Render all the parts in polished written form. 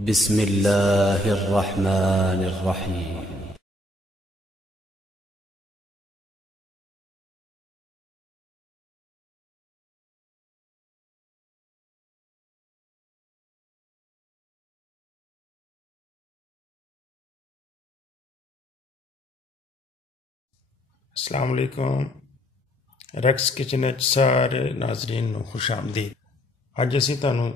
बिस्मिल्लाहिर्रहमानिर्रहीम। अस्सलाम वालेकुम। रैक्स किचन सारे नाजरीन नूं खुश आमदीद। अज असीं तुहानूं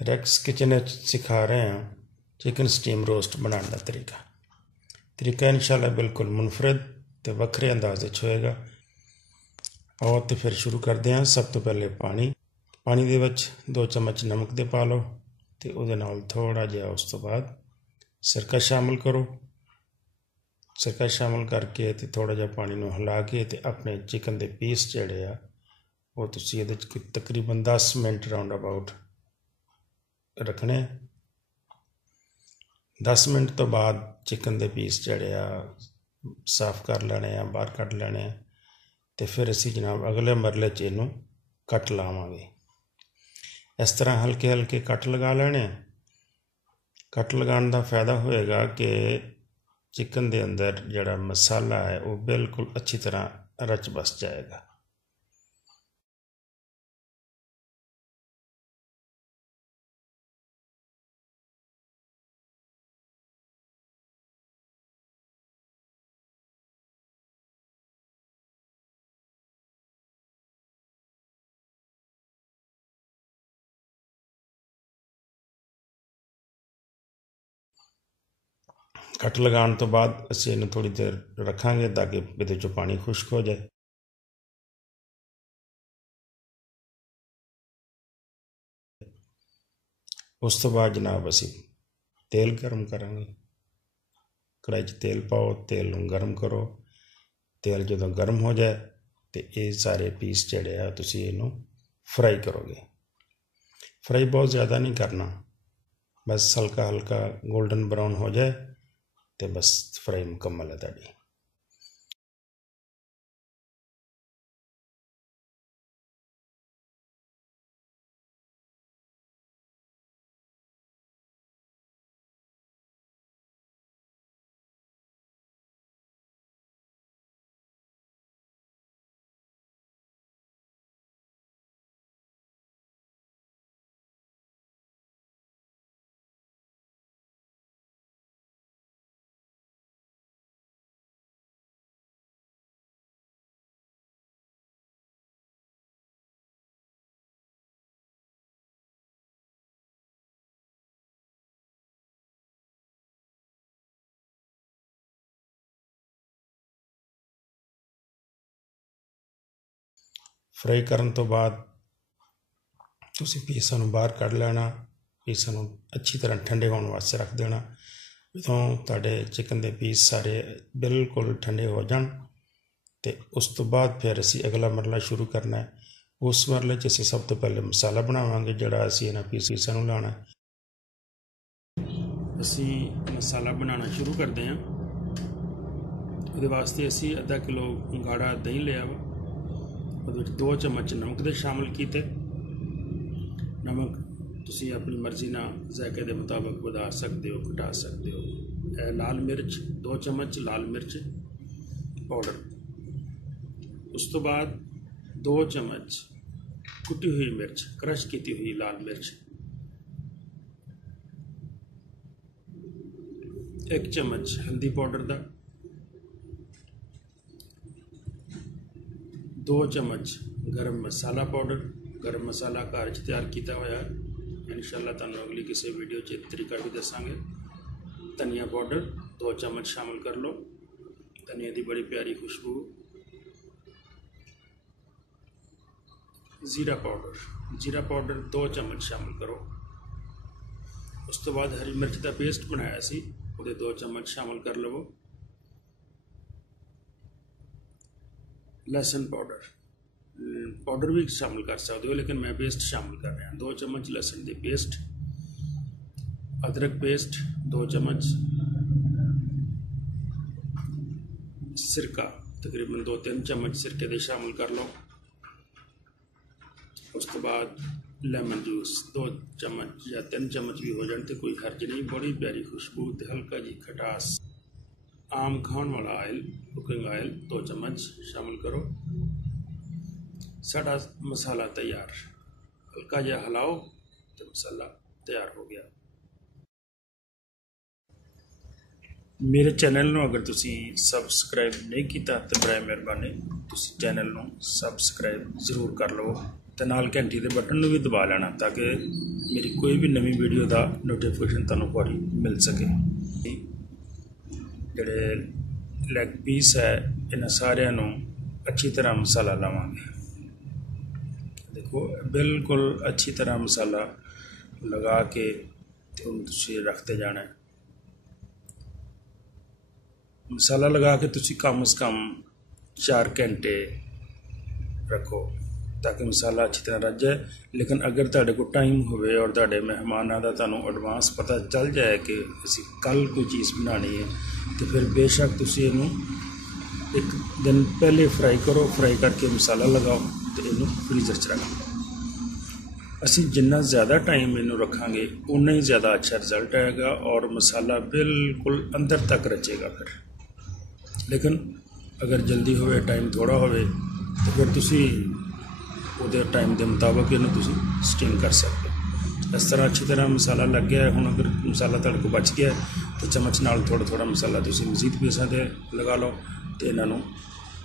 रैक्स किचन सिखा रहे हैं चिकन स्टीम रोस्ट बनाने का तरीका इंशाल्लाह बिल्कुल मुनफरद तो वक्रे अंदाज होएगा। और तो फिर शुरू करते हैं। सब तो पहले पानी दे विच 2 चम्मच नमक दे पा लो तो उहदे नाल थोड़ा जिहा उस तो बाद सिरका शामिल करो। सिरका शामिल करके तो थोड़ा जिहा पानी नूं हिला के तो अपने चिकन के पीस जिहड़े आ वो तुसीं इहदे च तकरीबन 10 मिनट राउंड अबाउट रखने। 10 मिनट तो बाद चिकन के पीस जिहड़े आ साफ कर लेने आ, बाहर कढ़ लेने। तो फिर असीं जनाब अगले मरले च इहनूं कट लावांगे। इस तरह हल्के हल्के कट लगा लेने। कट लगाने का फायदा होएगा कि चिकन के अंदर जिहड़ा मसाला है वो बिल्कुल अच्छी तरह रच बस जाएगा। कट लगाने तो बाद असीं इहनूं थोड़ी देर रखांगे ताकि इहदे चों पानी खुश्क हो जाए। उस तो बाद जनाब असीं तेल गर्म करांगे। कढ़ाई च तेल पाओ, तेल नूं गर्म करो। तेल जदों गर्म हो जाए तो ये सारे पीस जिहड़े आ तुसीं इहनूं फ्राई करोगे। फ्राई बहुत ज़्यादा नहीं करना, बस हल्का हल्का गोल्डन ब्राउन हो जाए तो बस फ्राई मुकम्मल है तुहाडी। फ्राई करन तो बाद तुसीं पीसां नूं बाहर कढ़ लेना। पीसां नूं अच्छी तरह ठंडे होने वास्ते रख देना। जदों तुहाडे चिकन के पीस सारे बिल्कुल ठंडे हो जाण तो उस तो बाद फिर असीं अगला मरला शुरू करना है। उस मरले च असीं सब तो पहले मसाला बनावांगे जिहड़ा असीं इन्हां पीसां नूं लाना है। असीं मसाला बनाना शुरू करते हैं। ਉਹਦੇ ਵਾਸਤੇ ਅਸੀਂ ਅੱਧਾ किलो गाढ़ा दही लिया वा। ਉਹਦੇ ਵਿੱਚ 2 चम्मच नमक ਦੇ शामिल ਕੀਤੇ। नमक ਤੁਸੀਂ अपनी मर्जी ਨਾਲ ਜ਼ਾਇਕੇ ਦੇ ਮੁਤਾਬਕ ਵਧਾ ਸਕਦੇ ਹੋ, ਘਟਾ ਸਕਦੇ ਹੋ। लाल मिर्च 2 चम्मच लाल मिर्च पाउडर। उस तो बाद 2 चम्मच कुटी हुई मिर्च, क्रश की हुई लाल मिर्च। 1 चम्मच हल्दी पाउडर का। 2 चम्मच गरम मसाला पाउडर। गरम मसाला घर च तैयार किया होया। इंशाल्लाह तुहानूं अगली किसी वीडियो च तरीका भी दसांगे। धनिया पाउडर 2 चम्मच शामिल कर लो। धनिया की बड़ी प्यारी खुशबू। जीरा पाउडर 2 चम्मच शामिल करो। उस तो बाद हरी मिर्च का पेस्ट बनाया सी वो 2 चम्मच शामिल कर लवो। लहसुन पाउडर भी शामिल कर सकते हो, लेकिन मैं पेस्ट शामिल कर रहा। 2 चम्मच लहसुन की पेस्ट। अदरक पेस्ट 2 चम्मच। सिरका तकरीबन 2-3 चम्मच सिरके दे शामिल कर लो। उस तो बाद ਲੈਮਨ ਜੂਸ 2 ਚਮਚ ਜਾਂ 3 ਚਮਚ ਵੀ ਹੋ ਜਾਣ ਤੇ ਕੋਈ ਹਰਜ ਨਹੀਂ। ਬੜੀ ਪਿਆਰੀ ਖੁਸ਼ਬੂ ਤੇ ਹਲਕਾ ਜੀ ਖਟਾਸ। ਆਮ ਖਾਣ ਵਾਲਾ ਆਇਲ, ਕੁਕਿੰਗ ਆਇਲ 2 ਚਮਚ ਸ਼ਾਮਿਲ ਕਰੋ। ਸਾਡਾ ਮਸਾਲਾ ਤਿਆਰ। ਹਲਕਾ ਜਿਹਾ ਹਿਲਾਓ ਤੇ ਮਸਾਲਾ ਤਿਆਰ ਹੋ ਗਿਆ। ਮੇਰੇ ਚੈਨਲ ਨੂੰ ਅਗਰ ਤੁਸੀਂ ਸਬਸਕ੍ਰਾਈਬ ਨਹੀਂ ਕੀਤਾ ਤਾਂ ਬੜਾ ਮਿਹਰਬਾਨੀ ਤੁਸੀਂ ਚੈਨਲ ਨੂੰ ਸਬਸਕ੍ਰਾਈਬ ਜ਼ਰੂਰ ਕਰ ਲਵੋ ਤੇ ਨਾਲ ਘੰਟੀ ਦੇ ਬਟਨ ਨੂੰ ਵੀ ਦਬਾ ਲੈਣਾ ਤਾਂ ਕਿ ਮੇਰੀ ਕੋਈ ਵੀ ਨਵੀਂ ਵੀਡੀਓ ਦਾ ਨੋਟੀਫਿਕੇਸ਼ਨ ਤੁਹਾਨੂੰ ਫੌਰੀ ਮਿਲ ਸਕੇ। ਜਿਹੜੇ ਲੈਗ ਪੀਸ ਹੈ ਇਹਨਾਂ ਸਾਰਿਆਂ ਨੂੰ ਅੱਛੀ ਤਰ੍ਹਾਂ ਮਸਾਲਾ ਲਾਵਾਂਗੇ। ਦੇਖੋ ਬਿਲਕੁਲ ਅੱਛੀ ਤਰ੍ਹਾਂ ਮਸਾਲਾ ਲਗਾ ਕੇ ਤੇ ਉਹਨੂੰ ਤੁਸੀਂ ਰੱਖਦੇ ਜਾਣਾ। ਮਸਾਲਾ ਲਗਾ ਕੇ ਤੁਸੀਂ ਕਮ ਸੇ ਕਮ 4 ਘੰਟੇ ਰੱਖੋ ਤਾਂ ਕਿ ਮਸਾਲਾ ਅੱਛੀ ਤਰ੍ਹਾਂ ਰੱਜ ਜਾਏ। ਲੇਕਿਨ ਅਗਰ ਤੁਹਾਡੇ ਕੋਲ ਟਾਈਮ ਹੋਵੇ ਔਰ ਤੁਹਾਡੇ ਮਹਿਮਾਨਾਂ ਦਾ ਤੁਹਾਨੂੰ ਐਡਵਾਂਸ ਪਤਾ ਚੱਲ ਜਾਏ ਕਿ ਅਸੀਂ ਕੱਲ੍ਹ ਕੋਈ ਚੀਜ਼ ਬਣਾਉਣੀ ਹੈ ਤਾਂ ਫਿਰ ਬੇਸ਼ੱਕ ਤੁਸੀਂ ਇਹਨੂੰ 1 ਦਿਨ ਪਹਿਲੇ ਫਰਾਈ ਕਰੋ। ਫਰਾਈ ਕਰਕੇ ਮਸਾਲਾ ਲਗਾਓ ਅਤੇ ਇਹਨੂੰ ਫਰੀਜ਼ਰ 'ਚ ਰੱਖ ਲਓ। ਅਸੀਂ ਜਿੰਨਾ ਜ਼ਿਆਦਾ ਟਾਈਮ ਇਹਨੂੰ ਰੱਖਾਂਗੇ ਉਨਾ ਹੀ ਜ਼ਿਆਦਾ ਅੱਛਾ ਰਿਜ਼ਲਟ ਆਏਗਾ ਔਰ ਮਸਾਲਾ ਬਿਲਕੁਲ ਅੰਦਰ ਤੱਕ ਰਚੇਗਾ ਫਿਰ। ਲੇਕਿਨ ਅਗਰ ਜਲਦੀ ਹੋਵੇ, ਟਾਈਮ ਥੋੜ੍ਹਾ ਹੋਵੇ ਤਾਂ ਫਿਰ ਤੁਸੀਂ ਉਹਦੇ ਟਾਈਮ ਦੇ ਮੁਤਾਬਕ ਇਹਨੂੰ ਤੁਸੀਂ ਸਟੀਮ ਕਰ ਸਕਦੇ ਹੋ। ਇਸ ਤਰ੍ਹਾਂ ਅੱਛੀ ਤਰ੍ਹਾਂ ਮਸਾਲਾ ਲੱਗ ਗਿਆ। ਹੁਣ ਅਗਰ ਮਸਾਲਾ ਤੁਹਾਡੇ ਕੋਲ ਬਚ ਗਿਆ ਤਾਂ ਚਮਚ ਨਾਲ ਥੋੜ੍ਹਾ ਮਸਾਲਾ ਤੁਸੀਂ ਮਜ਼ੀਦ ਪੀਸਾਂ 'ਤੇ ਲਗਾ ਲਓ ਅਤੇ ਇਹਨਾਂ ਨੂੰ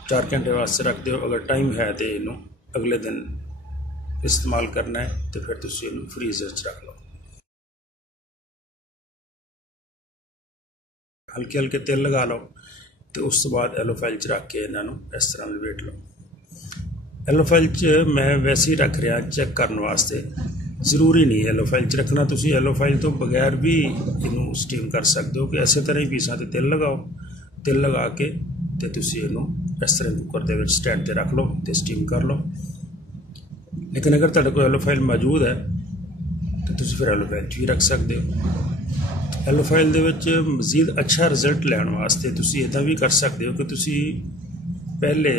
4 ਘੰਟੇ ਵਾਸਤੇ ਰੱਖ ਦਿਓ। ਅਗਰ ਟਾਈਮ ਹੈ ਤਾਂ ਇਹਨੂੰ ਅਗਲੇ ਦਿਨ ਇਸਤੇਮਾਲ ਕਰਨਾ ਹੈ ਅਤੇ ਫਿਰ ਤੁਸੀਂ ਇਹਨੂੰ ਫਰੀਜ਼ਰ 'ਚ ਰੱਖ ਲਓ। ਹਲਕੇ ਤੇਲ ਲਗਾ ਲਓ ਅਤੇ ਉਸ ਤੋਂ ਬਾਅਦ ਐਲੋਫਾਈਲ 'ਚ ਰੱਖ ਕੇ ਇਹਨਾਂ ਨੂੰ ਇਸ ਤਰ੍ਹਾਂ ਲਪੇਟ ਲਓ। ਐਲੋਫਾਈਲ 'ਚ ਮੈਂ ਵੈਸੇ ਹੀ ਰੱਖ ਰਿਹਾ ਚੈੱਕ ਕਰਨ ਵਾਸਤੇ। ਜ਼ਰੂਰੀ ਨਹੀਂ ਐਲੋਫਾਈਲ 'ਚ ਰੱਖਣਾ। ਤੁਸੀਂ ਐਲੋਫਾਈਲ ਤੋਂ ਬਗੈਰ ਵੀ ਇਹਨੂੰ ਸਟੀਮ ਕਰ ਸਕਦੇ ਹੋ ਕਿ ਇਸੇ ਤਰ੍ਹਾਂ ਹੀ ਪੀਸਾਂ 'ਤੇ ਤੇਲ ਲਗਾਓ। ਤੇਲ ਲਗਾ ਕੇ ਅਤੇ ਤੁਸੀਂ ਇਹਨੂੰ ਇਸ ਤਰ੍ਹਾਂ ਕੁੱਕਰ ਦੇ ਵਿੱਚ ਸਟੈਂਡ 'ਤੇ ਰੱਖ ਲਓ ਅਤੇ ਸਟੀਮ ਕਰ ਲਓ। ਲੇਕਿਨ ਅਗਰ ਤੁਹਾਡੇ ਕੋਲ ਐਲੋਫਾਈਲ ਮੌਜੂਦ ਹੈ ਤਾਂ ਤੁਸੀਂ ਫਿਰ ਐਲੋਫਾਈਲ 'ਚ ਵੀ ਰੱਖ ਸਕਦੇ ਹੋ। ਐਲੋਫਾਈਲ ਦੇ ਵਿੱਚ ਮਜ਼ੀਦ ਅੱਛਾ ਰਿਜ਼ਲਟ ਲੈਣ ਵਾਸਤੇ ਤੁਸੀਂ ਇੱਦਾਂ ਵੀ ਕਰ ਸਕਦੇ ਹੋ ਕਿ ਤੁਸੀਂ ਪਹਿਲੇ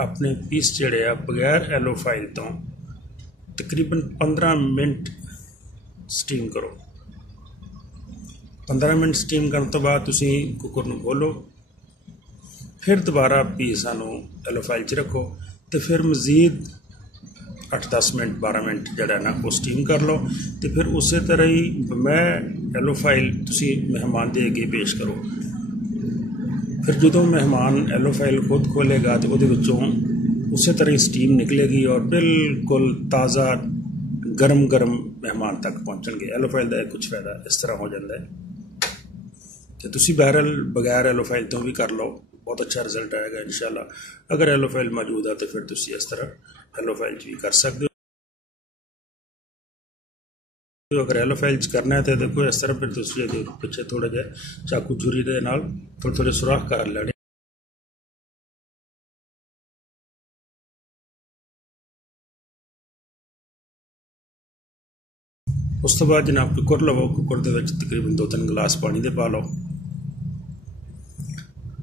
ਆਪਣੇ ਪੀਸ ਜਿਹੜੇ ਆ ਬਗੈਰ ਐਲੋਫਾਈਲ ਤੋਂ ਤਕਰੀਬਨ 15 ਮਿੰਟ ਸਟੀਮ ਕਰੋ। 15 ਮਿੰਟ ਸਟੀਮ ਕਰਨ ਤੋਂ ਬਾਅਦ ਤੁਸੀਂ ਕੁੱਕਰ ਨੂੰ ਖੋਲ੍ਹੋ। ਫਿਰ ਦੁਬਾਰਾ ਪੀਸਾਂ ਨੂੰ ਐਲੋਫਾਈਲ 'ਚ ਰੱਖੋ ਅਤੇ ਫਿਰ ਮਜ਼ੀਦ 8-10 ਮਿੰਟ 12 ਮਿੰਟ ਜਿਹੜਾ ਨਾ ਉਹ ਸਟੀਮ ਕਰ ਲਓ ਅਤੇ ਫਿਰ ਉਸੇ ਤਰ੍ਹਾਂ ਹੀ ਮੈਂ ਐਲੋਫਾਈਲ ਤੁਸੀਂ ਮਹਿਮਾਨ ਦੇ ਅੱਗੇ ਪੇਸ਼ ਕਰੋ। ਫਿਰ ਜਦੋਂ ਮਹਿਮਾਨ ਐਲੋਫਾਈਲ ਖੁਦ ਖੋਲ੍ਹੇਗਾ ਤਾਂ ਉਹਦੇ ਵਿੱਚੋਂ ਉਸੇ ਤਰ੍ਹਾਂ ਹੀ ਸਟੀਮ ਨਿਕਲੇਗੀ ਔਰ ਬਿਲਕੁਲ ਤਾਜ਼ਾ ਗਰਮ ਮਹਿਮਾਨ ਤੱਕ ਪਹੁੰਚਣਗੇ। ਐਲੋਫਾਈਲ ਦਾ ਕੁਝ ਫਾਇਦਾ ਇਸ ਤਰ੍ਹਾਂ ਹੋ ਜਾਂਦਾ ਹੈ ਅਤੇ ਤੁਸੀਂ ਬਹਿਰਹਾਲ ਬਗੈਰ ਐਲੋਫਾਈਲ ਤੋਂ ਵੀ ਕਰ ਲਓ, ਬਹੁਤ ਅੱਛਾ ਰਿਜ਼ਲਟ ਆਏਗਾ ਇਨਸ਼ਾਅੱਲਾ। ਅਗਰ ਐਲੋਫਾਈਲ ਮੌਜੂਦ ਹੈ ਤਾਂ ਫਿਰ ਤੁਸੀਂ ਇਸ ਤਰ੍ਹਾਂ ਐਲੋਫਾਈਲ 'ਚ ਵੀ ਕਰ ਸਕਦੇ ਹੋ। ਅਗਰ ਐਲੋਫਾਈਲ 'ਚ ਕਰਨਾ ਹੈ ਤਾਂ ਦੇਖੋ ਇਸ ਤਰ੍ਹਾਂ ਫਿਰ ਤੁਸੀਂ ਇਹਦੇ ਪਿੱਛੇ ਥੋੜ੍ਹਾ ਜਿਹਾ ਚਾਕੂ ਛੁਰੀ ਦੇ ਨਾਲ ਥੋੜ੍ਹੇ ਸੁਰਾਖ ਕਰ ਲੈਣੇ। ਉਸ ਤੋਂ ਬਾਅਦ ਜਨਾਬ ਕੁੱਕਰ ਲਵੋ। ਕੁੱਕਰ ਦੇ ਵਿੱਚ ਤਕਰੀਬਨ 2-3 ਗਲਾਸ ਪਾਣੀ ਦੇ ਪਾ ਲਓ।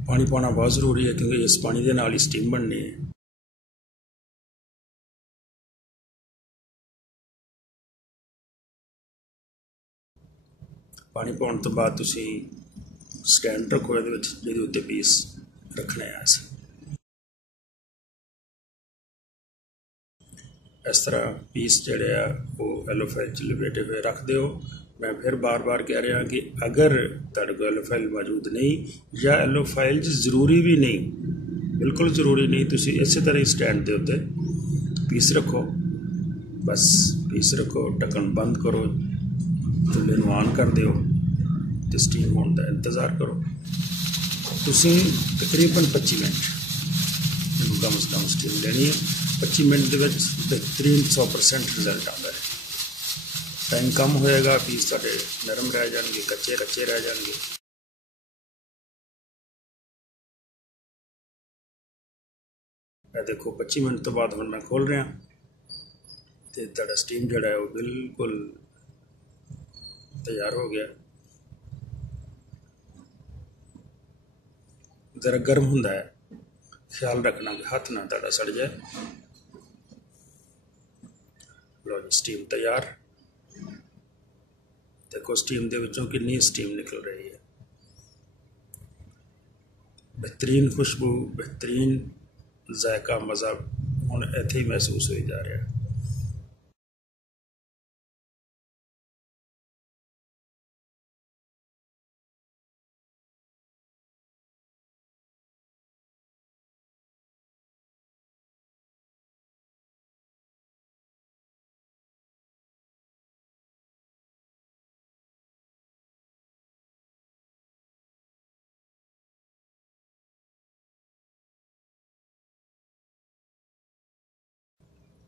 ਪਾਣੀ ਪਾਉਣਾ ਬਹੁਤ ਜ਼ਰੂਰੀ ਹੈ ਕਿਉਂਕਿ ਇਸ ਪਾਣੀ ਦੇ ਨਾਲ ਹੀ ਸਟੀਮ ਬਣਨੀ ਹੈ। ਪਾਣੀ ਪਾਉਣ ਤੋਂ ਬਾਅਦ ਤੁਸੀਂ ਸਟੈਂਡ ਰੱਖੋ ਇਹਦੇ ਵਿੱਚ ਜਿਹਦੇ ਉੱਤੇ ਪੀਸ ਰੱਖਣੇ ਆ। ਅਸੀਂ ਇਸ ਤਰ੍ਹਾਂ ਪੀਸ ਜਿਹੜੇ ਆ ਉਹ ਐਲੋਫਾਈਲ 'ਚ ਲਪੇਟੇ ਹੋਏ ਰੱਖ ਦਿਓ। ਮੈਂ ਫਿਰ ਬਾਰ ਕਹਿ ਰਿਹਾ ਕਿ ਅਗਰ ਤੁਹਾਡੇ ਕੋਲ ਐਲੋਫਾਈਲ ਮੌਜੂਦ ਨਹੀਂ ਜਾਂ ਐਲੋਫਾਈਲ 'ਚ ਜ਼ਰੂਰੀ ਵੀ ਨਹੀਂ, ਬਿਲਕੁਲ ਜ਼ਰੂਰੀ ਨਹੀਂ, ਤੁਸੀਂ ਇਸੇ ਤਰ੍ਹਾਂ ਹੀ ਸਟੈਂਡ ਦੇ ਉੱਤੇ ਪੀਸ ਰੱਖੋ। ਬਸ ਪੀਸ ਰੱਖੋ, ਢੱਕਣ ਬੰਦ ਕਰੋ, ਚੁੱਲ੍ਹੇ ਨੂੰ ਆਨ ਕਰ ਦਿਓ ਅਤੇ ਸਟੀਮ ਹੋਣ ਦਾ ਇੰਤਜ਼ਾਰ ਕਰੋ। ਤੁਸੀਂ ਤਕਰੀਬਨ 25 ਮਿੰਟ ਇਹਨੂੰ ਕਮ ਸੇ ਕਮ ਸਟੀਮ ਦੇਣੀ ਹੈ। 25 ਮਿੰਟ ਦੇ ਵਿੱਚ ਬਿਹਤਰੀਨ 100% ਰਿਜ਼ਲਟ ਆਉਂਦਾ ਹੈ। ਟਾਈਮ ਕਮ ਹੋਏਗਾ, ਪੀਸ ਤੁਹਾਡੇ ਨਰਮ ਰਹਿ ਜਾਣਗੇ, ਕੱਚੇ ਰਹਿ ਜਾਣਗੇ। ਇਹ ਦੇਖੋ 25 ਮਿੰਟ ਤੋਂ ਬਾਅਦ ਹੁਣ ਮੈਂ ਖੋਲ੍ਹ ਰਿਹਾ ਅਤੇ ਤੁਹਾਡਾ ਸਟੀਮ ਜਿਹੜਾ ਹੈ ਉਹ ਬਿਲਕੁਲ ਤਿਆਰ ਹੋ ਗਿਆ। ਜ਼ਰਾ ਗਰਮ ਹੁੰਦਾ ਹੈ, ਖਿਆਲ ਰੱਖਣਾ ਕਿ ਹੱਥ ਨਾ ਤੁਹਾਡਾ ਸੜ ਜਾਏ। लो जी स्टीम तैयार। देखो स्टीम दे विचों कितनी स्टीम निकल रही है। बेहतरीन खुशबू, बेहतरीन जायका, मज़ा हुण इत्थे ही महसूस होई जा रहा है।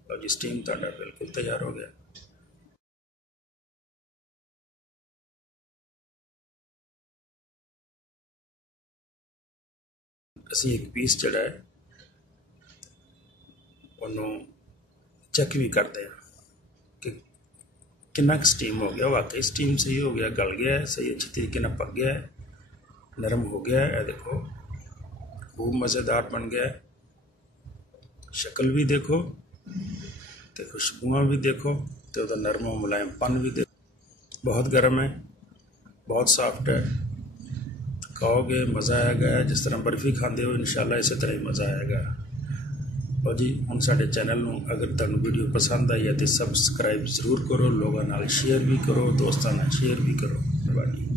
लो जी स्टीम तुहाडा बिल्कुल तैयार हो गया। असी एक पीस जड़ा है उन्होंने चेक भी करते हैं कि कितना स्टीम हो गया। वाकई स्टीम सही हो गया, गल गया है सही, अच्छी तरीके ना पक गया है, नरम हो गया है। देखो खूब मज़ेदार बन गया है। शक्ल भी देखो तो खुशबुआं भी देखो तो वह नरम मुलायमपन भी देखो। बहुत गर्म है, बहुत सॉफ्ट है, खाओगे मज़ा आएगा। जिस तरह बर्फ़ी खाते हो इंशाल्लाह इस तरह ही मज़ा आएगा। और जी हम साडे चैनल नूं अगर तुहानूं वीडियो पसंद आई है तो सबसक्राइब जरूर करो, लोगों नाल शेयर भी करो, दोस्तों नाल शेयर भी करो। धन्यवाद।